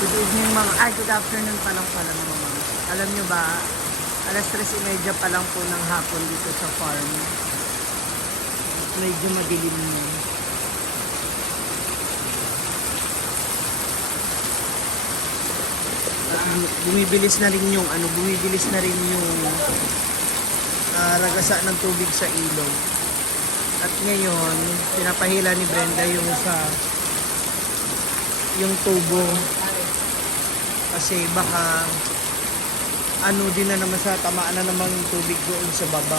Good evening good afternoon pa lang pala mga ma'am. Alam nyo ba, alas 3:30 pa lang po ng hapon dito sa farm. Medyo madilim na. At bumibilis na rin yung ragasa ng tubig sa ilog. At ngayon, pinapahila ni Brenda yung tubo. Kasi baka din na naman sa tamaan na naman yung tubig doon sa baba.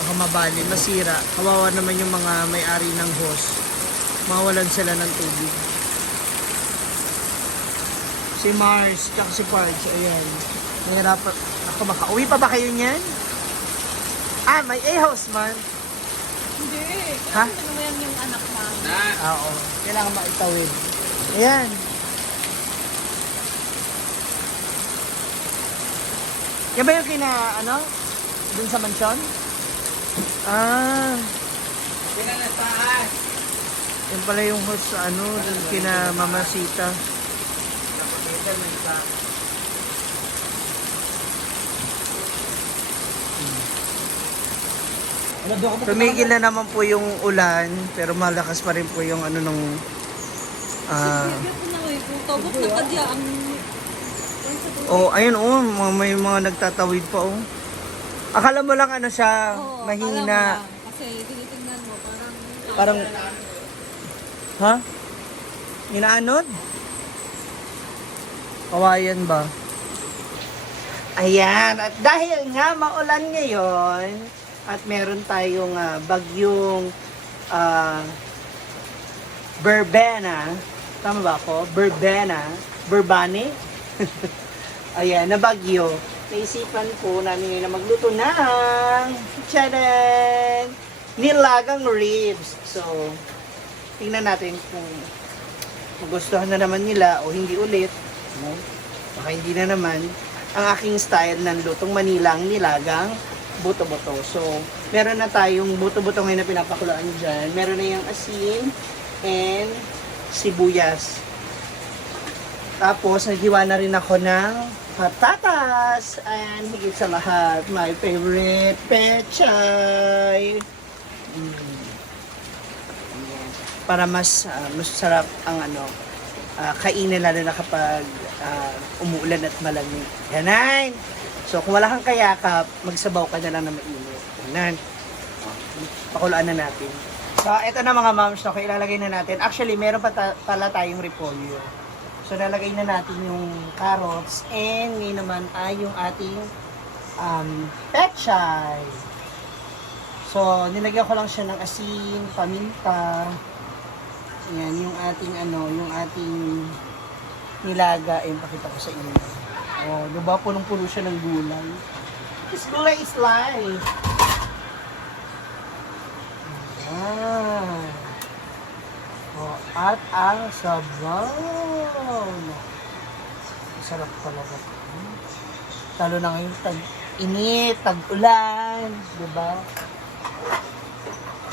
Baka mabali, masira. Kawawa naman yung mga may-ari ng hose. Mawalan sila ng tubig. Si Mars, tsaka si Parch, ayan. Nahirapan. Ako, makauwi pa ba kayo niyan? May A-house man. Hindi. Ha? Ano naman yung anak mo? Oo. Kailangan maitawid. Ayan. Yan ba yung dun sa mansyon? Pinanasahan. Yan pala yung host dun kina Mama Sita. Tumigil na naman po yung ulan, pero malakas pa rin po yung ayun may mga nagtatawid pa Akala mo lang siya, mahina. Kasi tinitingnan mo, Parang, ha? Inaanod? Kawayan ba? Ayan, at dahil nga maulan ngayon, at meron tayong bagyong Berbena. Tama ba ako? Berbani? Ayan, na bagyo. Naisipan ko namin na magluto ng nilagang ribs. So, tingnan natin kung magustuhan na naman nila o hindi ulit. No? Baka hindi na naman. Ang aking style ng lutong Manila, ang nilagang buto-buto. So, meron na tayong buto-buto ngayon na pinapakulaan dyan. Meron na yung asin and sibuyas. Tapos, naghiwa na rin ako ng patatas. And higit sa lahat, my favorite, pechay. Para mas sarap ang kainin, lalo na kapag umuulan at malamig. Ganun. So, kung wala kang kayakap, magsabaw ka na lang na mainit. Ganun. Pakulaan na natin. So, ito na mga moms, ilalagay na natin. Actually, meron pala tayong repolyo. So, lalagay na natin yung carrots. And ngayon naman ay yung ating pechay. So, nilagyan ko lang siya ng asin, paminta. Ayan, yung ating nilaga. Ayun, pakita ko sa inyo. Oh, diba? Punong-puno siya ng gulay. This gulay is life. Ayan. Oh, at ang sabaw. Sarap talaga. Talo na ngayon, tag-init, tag-ulan. Diba?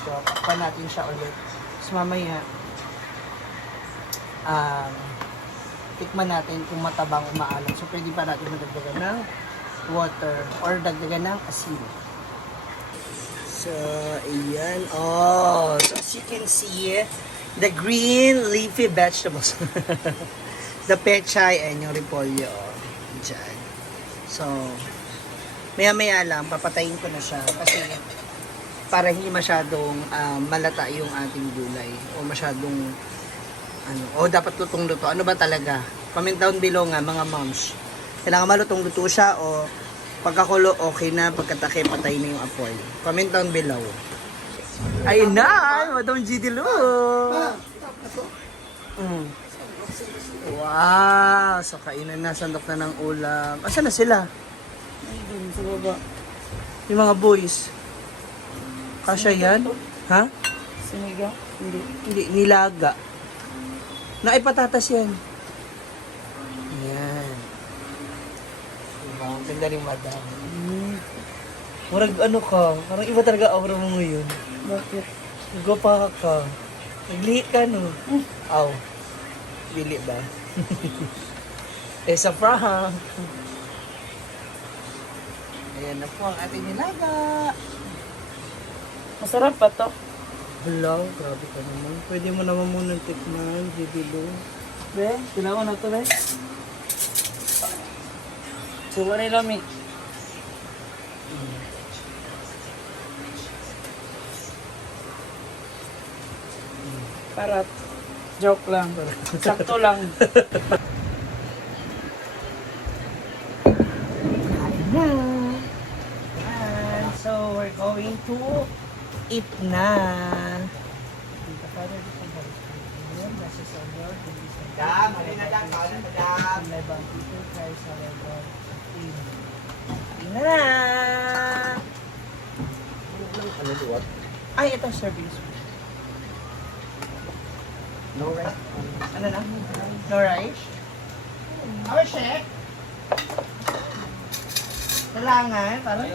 So, pa natin siya ulit. So, mamaya, tikman natin kung matabang o maalam. So, pwede pa natin madagdagan ng water or dagdagan ng asin. So, ayan. Oh, so as you can see, the green leafy vegetables. The pechay and yung repolyo. Diyan. So, maya-maya lang, papatayin ko na siya kasi para hindi masyadong malata yung ating gulay o masyadong dapat lutong-luto. Ano ba talaga? Comment down below nga mga moms. Kailangan malutong-luto siya o pagkakulo okay na, pagkatake patay na yung apoy. Comment down below. Ayun na! Madam Gidilo! Wow! So kainan na, sandok na ng ulam. Asa na sila? Ayun, sa baba. Yung mga boys. Kasya yan? Ha? Sinigang? Hindi, nilaga. Naipatatas yan. Yan. Diba? Ang ganda rin madam. Marag parang iba talaga aura mo ngayon. Bakit? Nagwapa ka. Nagliit ka no? Aw. Bili ba? Sa prank. Ayan na po ang ating nilaga. Masarap pa to. Hello, grabe ka naman. Pwede mo naman munang tikman, bibilo. Be, kailangan na to, be. Suwa nila, mi. Parat. Joke lang. Sakto lang. Na. Ayan. So, we're going to eat na. Dito pa rin sa Ayan, nasa sa Lord. Dam, halin na dam, kawalan na dam. Lebang people cry sa Lord. Na. Ano duwat? Ay, ito service. No right? Ano na? No rice? Our chef? Kailangan, parang...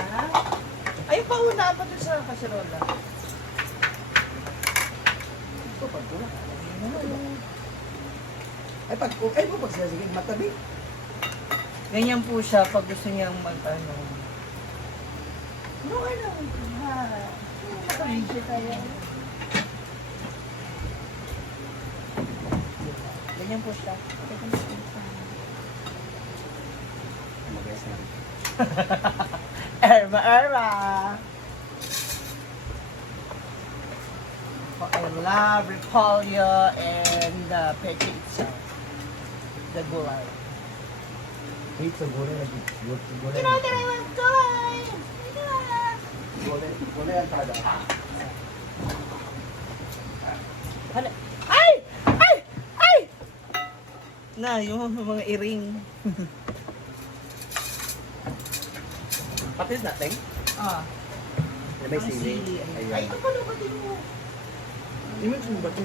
Ha? Ay, pauna pa dun sa kasirola. Ito, pagkula. Ay, pag sige, matabi. Ganyan po siya pag gusto niyang mag-ano. No, ano? Ha? Nakabidyo tayo. Ganyan po siya. Mag-guess na. Erma! I love repolyo and the peche itself. The gulay. Wait, sa gulay na gulay. You know that I love gulay! Gulay ang tada. Ay! Ay! Ay! Na, yung mga iring. Patis natin? Ah. Na may sili. Ay, Ayan. ito pala ba din mo? Image mo ba ito?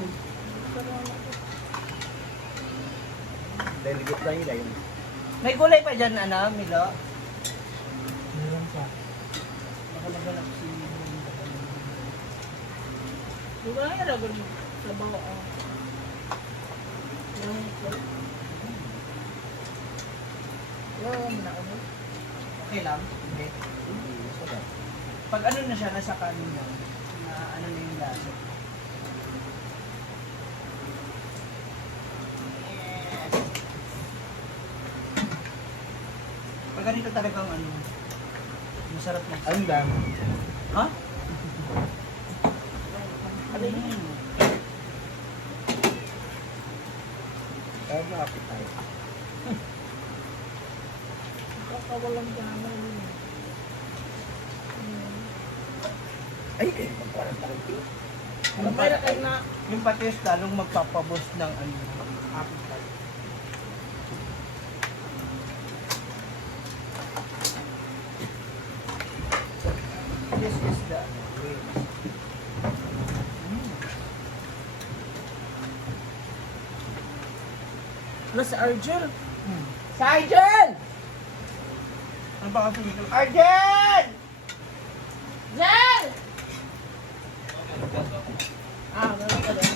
Dahil ligot lang yun ayun. May gulay pa dyan, ano, Milo? Meron pa. Baka nagalak si... Di ba nga nalagon mo? Labaw, oh. Okay lang? Okay. Pag ano na siya, nasa kanin na, na ano na yung lasa. Pag ganito talagang ano, masarap na. Ang dami. Ha? Ano yun? Kaya nakapit tayo. Kakawalang gana yun. Ay, magparang tayo. Mayroon kayo na. Yung patis lalong magpapabos ng ano, appetite. This is the way. Plus Argel. Si Arjen! Ano ba kasi dito? Arjen! Jen! Ah, meron ka din.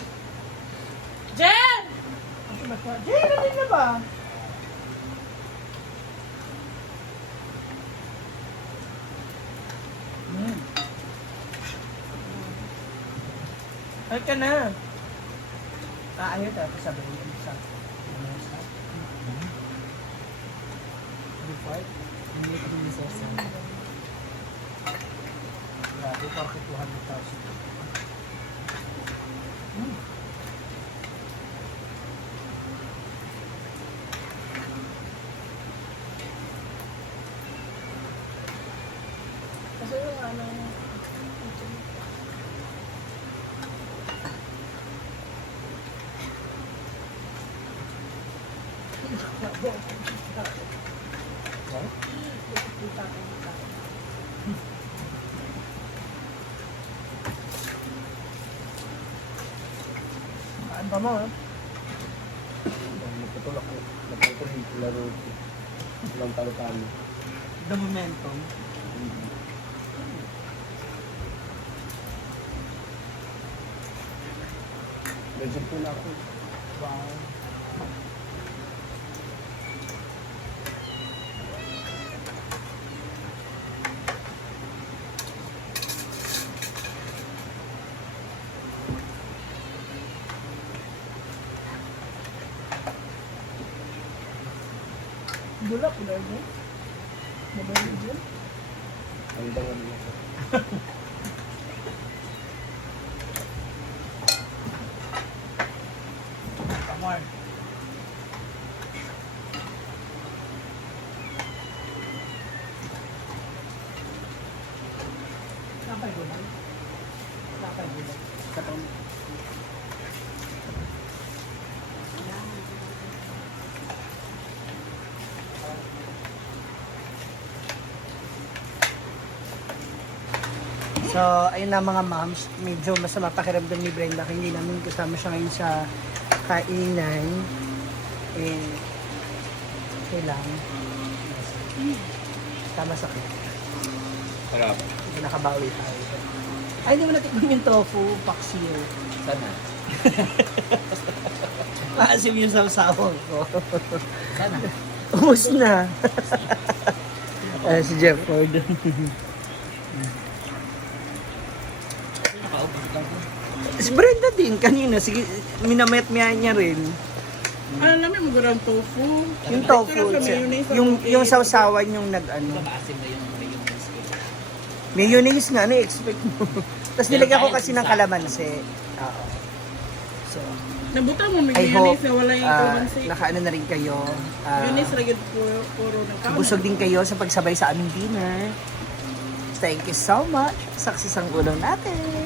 Jen! Ano ba ito? Jay, natin na ba? Ay ka na. Ayaw tapos sabi mo yung isa. Before, hindi ko yung isa. Grabe, bakit 200,000? Kasi yung ano, Ano ba mo? Nagputulak ko. Nagputulak ko laro. Ilang talo-talo. The momentum. Medyo po na ako. Wow. Bulak ko dahil dyan. Mabalik dyan. Ang tangan niya. Kamar. Napay gulay. Napay gulay. Katong. So, ayun na mga moms, medyo masama pakiramdam ni Brenda kaya hindi namin kasama siya ngayon sa kainan. Eh, okay lang. Tama sakit. Sarap. Hindi nakabawi tayo. Ay, hindi mo natikman yung tofu, paksiw. Sana. Maasim yung sawsawang ko. Sana. Ubus na. Si Jeff Ford. Nakaubos ka po. Si Brenda din kanina, sige, minamet-miya niya rin. Ano namin, magandang tofu. Yung tofu, Ito lang sa mayonnaise, yung sawsawan yung nag-ano. Maasim na yung mayonnaise ko. Mayonnaise nga, ano expect mo? Tapos nilagyan ko kasi ng kalamansi. Oo. So, Nabuta mo, may I hope mayonnaise na wala yung kalamansi. nakaano na rin kayo. Mayonnaise lagi puro ng kama. Busog din kayo sa pagsabay sa aming dinner. Thank you so much. Success ang ulo natin.